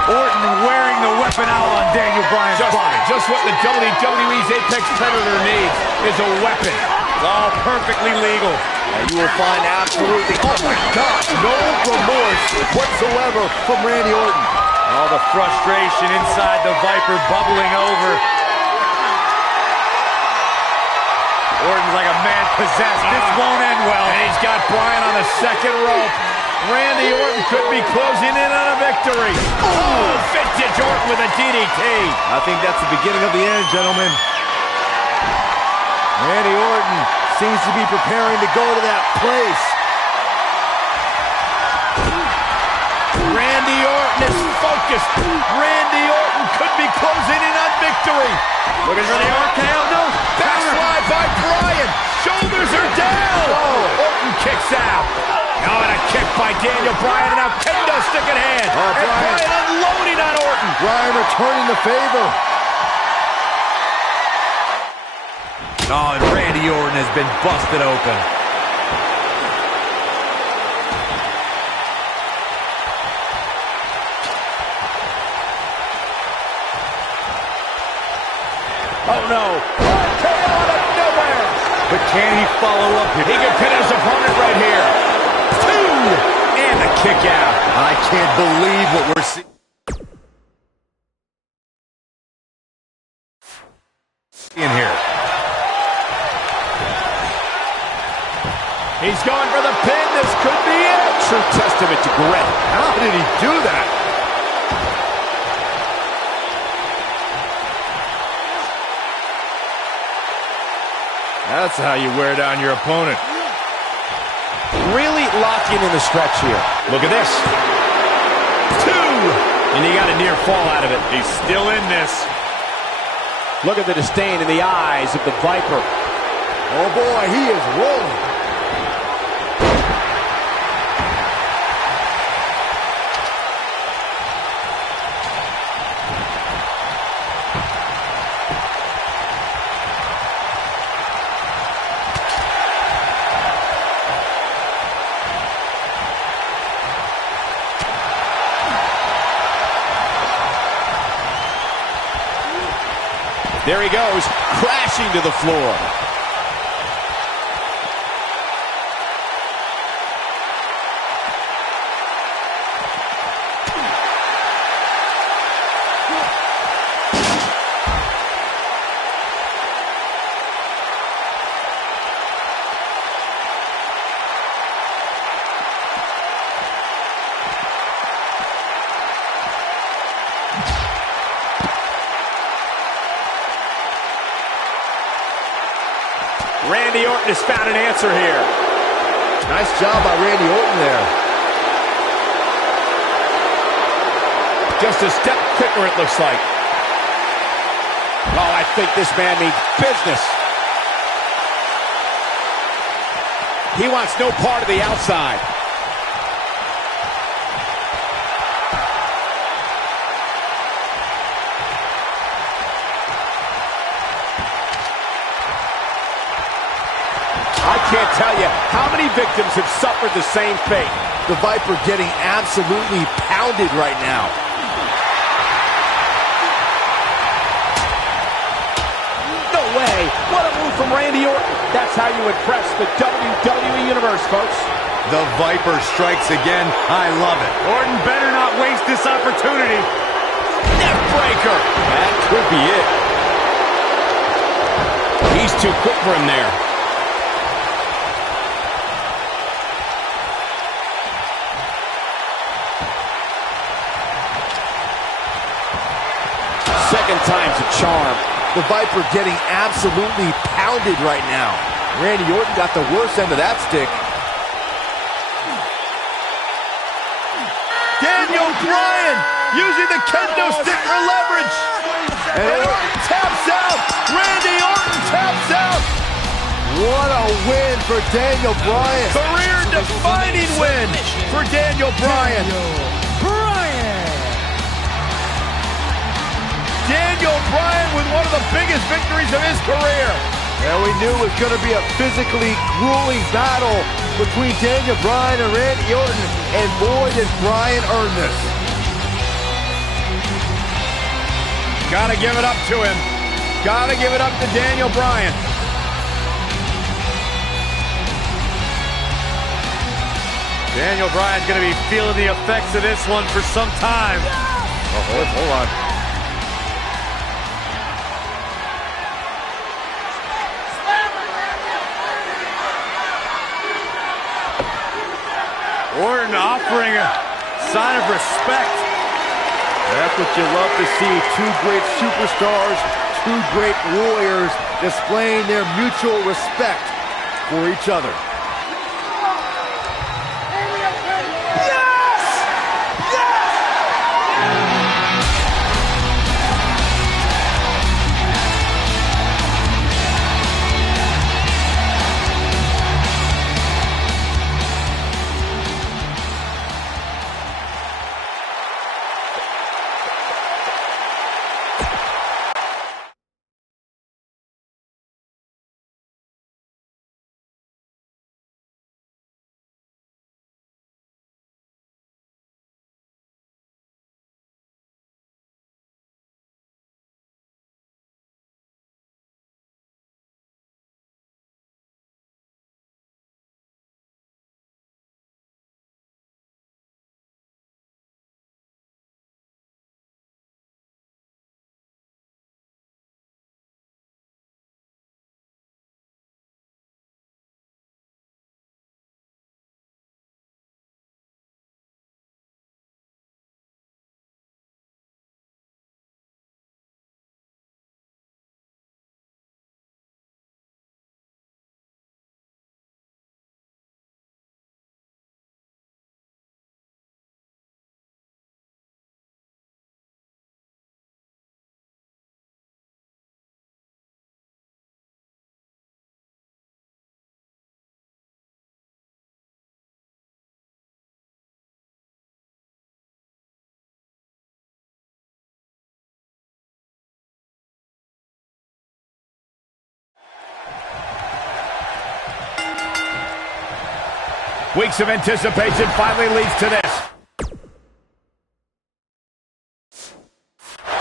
Orton wearing the weapon out on Daniel Bryan's body. Just what the WWE's Apex Predator needs is a weapon. It's all perfectly legal. And you will find absolutely, oh my God, no remorse whatsoever from Randy Orton. All the frustration inside the Viper bubbling over. Orton's like a man possessed. This won't end well. And he's got Bryan on the second rope. Randy Orton could be closing in on a victory. Oh, vintage Orton with a DDT. I think that's the beginning of the end, gentlemen. Randy Orton seems to be preparing to go to that place. Randy Orton is focused. Randy Orton could be closing in on victory. Looking for the RKO. No. Backslide by Bryan. Shoulders are down. Oh. Orton kicks out. Now and a kick by Daniel Bryan, and now kendo stick in hand. And Bryan unloading on Orton. Bryan returning the favor. Oh, and Randy Orton has been busted open. Oh no. RKO out of nowhere. But can he follow up here? He can pin his opponent right here. Two. And the kick out. I can't believe what we're seeing. In here. He's going for the pin. This could be it. True testament to grit. How did he do that? That's how you wear down your opponent. Really locking in the stretch here. Look at this. Two. And he got a near fall out of it. He's still in this. Look at the disdain in the eyes of the Viper. Oh boy, he is rolling. There he goes, crashing to the floor. Randy Orton has found an answer here. Nice job by Randy Orton there. Just a step quicker, it looks like. Oh, I think this man means business. He wants no part of the outside. I can't tell you how many victims have suffered the same fate. The Viper getting absolutely pounded right now. No way. What a move from Randy Orton. That's how you impress the WWE Universe, folks. The Viper strikes again. I love it. Orton better not waste this opportunity. Neck breaker. That could be it. He's too quick for him there. Second time's a charm. The Viper getting absolutely pounded right now. Randy Orton got the worst end of that stick. Daniel Bryan using the kendo stick for leverage. And Orton taps out. Randy Orton taps out. What a win for Daniel Bryan. Career-defining win for Daniel Bryan. Daniel Bryan with one of the biggest victories of his career. And we knew it was going to be a physically grueling battle between Daniel Bryan and Randy Orton, and boy, did Bryan earn this. Gotta give it up to him. Gotta give it up to Daniel Bryan. Daniel Bryan's going to be feeling the effects of this one for some time. Oh, hold on. Orton offering a sign of respect. That's what you love to see. Two great superstars, two great warriors displaying their mutual respect for each other. Weeks of anticipation finally leads to this.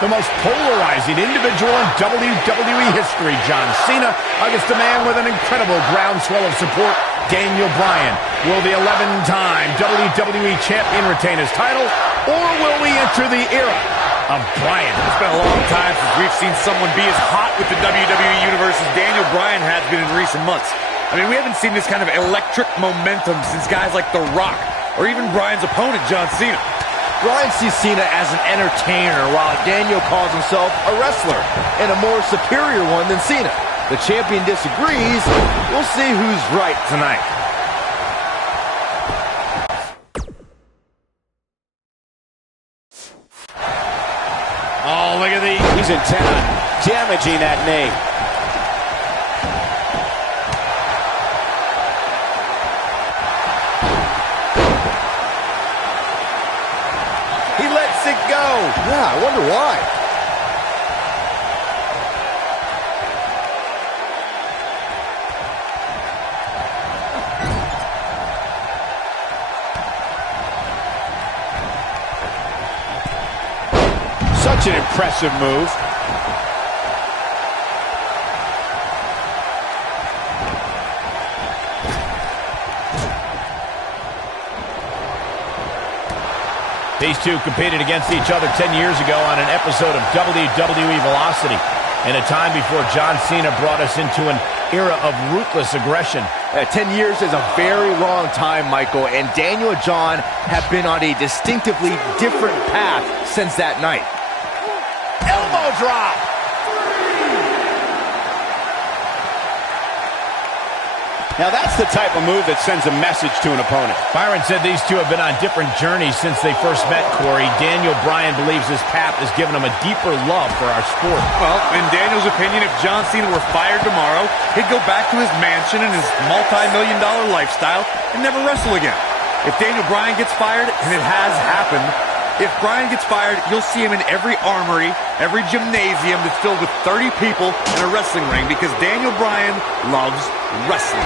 The most polarizing individual in WWE history, John Cena, against a man with an incredible groundswell of support, Daniel Bryan. Will the 11-time WWE Champion retain his title, or will we enter the era of Bryan? It's been a long time since we've seen someone be as hot with the WWE Universe as Daniel Bryan has been in recent months. I mean, we haven't seen this kind of electric momentum since guys like The Rock, or even Bryan's opponent, John Cena. Bryan sees Cena as an entertainer, while Daniel calls himself a wrestler, and a more superior one than Cena. The champion disagrees. We'll see who's right tonight. Oh, look at these. He's intent on damaging that knee. He lets it go. Yeah, I wonder why. Such an impressive move. These two competed against each other 10 years ago on an episode of WWE Velocity, in a time before John Cena brought us into an era of ruthless aggression. 10 years is a very long time, Michael, and Daniel and John have been on a distinctively different path since that night. Elbow drop. Now that's the type of move that sends a message to an opponent. Byron said these two have been on different journeys since they first met, Corey. Daniel Bryan believes his path has given him a deeper love for our sport. Well, in Daniel's opinion, if John Cena were fired tomorrow, he'd go back to his mansion and his multi-million-dollar lifestyle and never wrestle again. If Daniel Bryan gets fired, and it has happened, if Bryan gets fired, you'll see him in every armory, every gymnasium that's filled with 30 people in a wrestling ring because Daniel Bryan loves wrestling.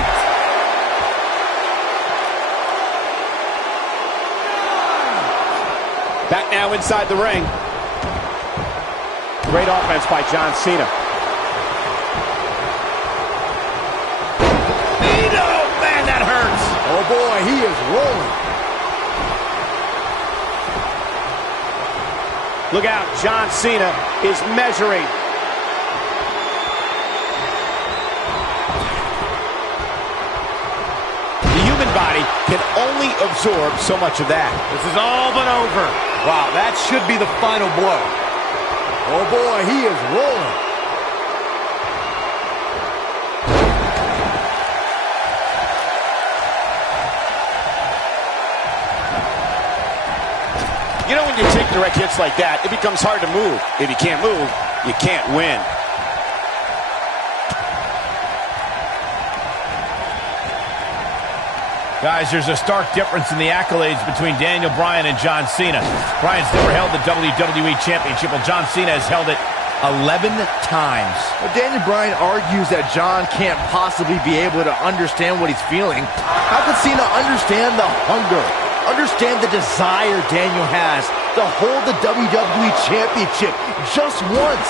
Back now inside the ring. Great offense by John Cena. Man, that hurts. Oh boy, he is rolling. Look out, John Cena is measuring. The human body can only absorb so much of that. This is all but over. Wow, that should be the final blow. Oh boy, he is rolling. You know, when you take direct hits like that, it becomes hard to move. If you can't move, you can't win. Guys, there's a stark difference in the accolades between Daniel Bryan and John Cena. Bryan's never held the WWE Championship, while John Cena has held it 11 times. Well, Daniel Bryan argues that John can't possibly be able to understand what he's feeling. How could Cena understand the hunger, understand the desire Daniel has to hold the WWE Championship just once?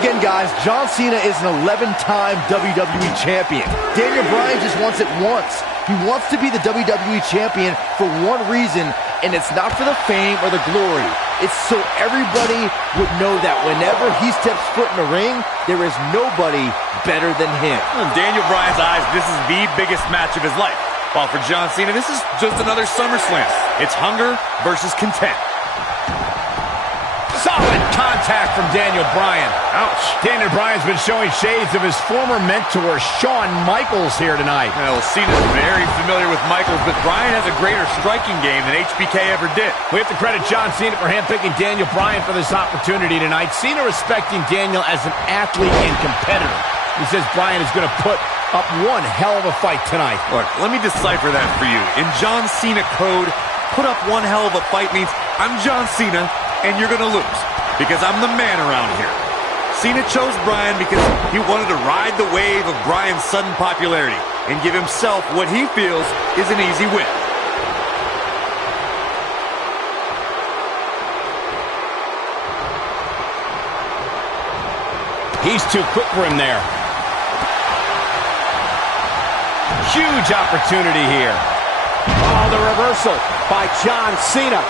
Again, guys, John Cena is an 11-time WWE Champion. Daniel Bryan just wants it once. He wants to be the WWE Champion for one reason, and it's not for the fame or the glory. It's so everybody would know that whenever he steps foot in the ring, there is nobody better than him. In Daniel Bryan's eyes, this is the biggest match of his life. While for John Cena, this is just another SummerSlam. It's hunger versus content. Solid contact from Daniel Bryan. Ouch. Daniel Bryan's been showing shades of his former mentor, Shawn Michaels, here tonight. Well, Cena's very familiar with Michaels, but Bryan has a greater striking game than HBK ever did. We have to credit John Cena for handpicking Daniel Bryan for this opportunity tonight. Cena respecting Daniel as an athlete and competitor. He says Bryan is going to put up one hell of a fight tonight. Look, let me decipher that for you. In John Cena code, put up one hell of a fight means I'm John Cena and you're going to lose because I'm the man around here. Cena chose Bryan because he wanted to ride the wave of Bryan's sudden popularity and give himself what he feels is an easy win. He's too quick for him there. Huge opportunity here. Oh, the reversal by John Cena.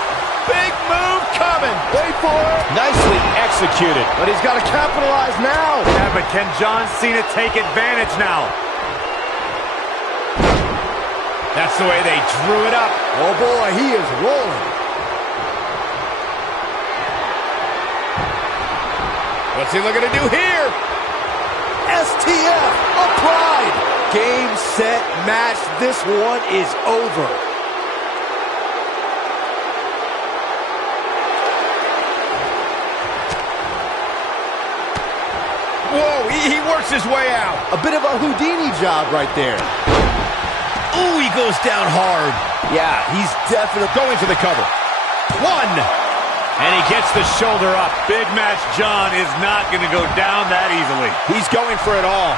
Big move coming. Wait for it. Nicely executed. But he's got to capitalize now. Yeah, but can John Cena take advantage now? That's the way they drew it up. Oh boy, he is rolling. What's he looking to do here? STF applied. Game, set, match. This one is over. Whoa, he works his way out. A bit of a Houdini job right there. Ooh, he goes down hard. Yeah, he's definitely going for the cover. One. And he gets the shoulder up. Big match John is not going to go down that easily. He's going for it all.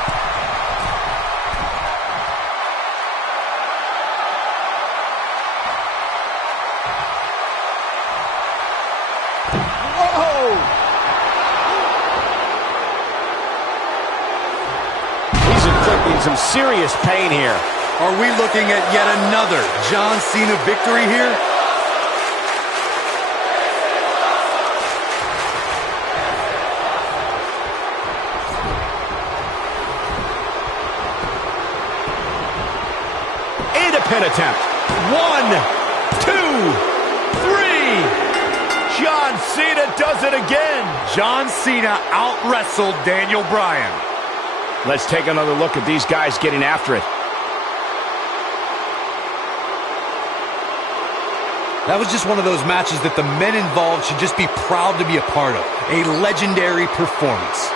Some serious pain here. Are we looking at yet another John Cena victory here? And a pin attempt. 1, 2, 3. John Cena does it again. John Cena out-wrestled Daniel Bryan. Let's take another look at these guys getting after it. That was just one of those matches that the men involved should just be proud to be a part of. A legendary performance.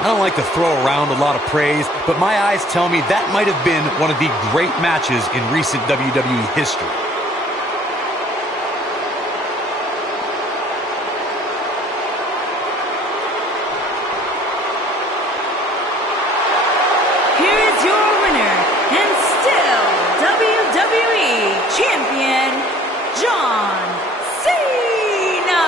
I don't like to throw around a lot of praise, but my eyes tell me that might have been one of the great matches in recent WWE history. Here is your winner, and still WWE Champion, John Cena.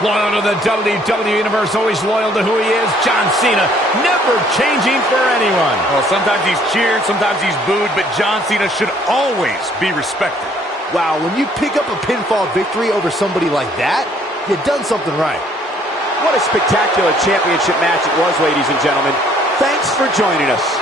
Loyal to the WWE Universe, always loyal to who he is, John Cena, never changing for anyone. Well, sometimes he's cheered, sometimes he's booed, but John Cena should always be respected. Wow, when you pick up a pinfall victory over somebody like that, you've done something right. What a spectacular championship match it was, ladies and gentlemen. Thanks for joining us.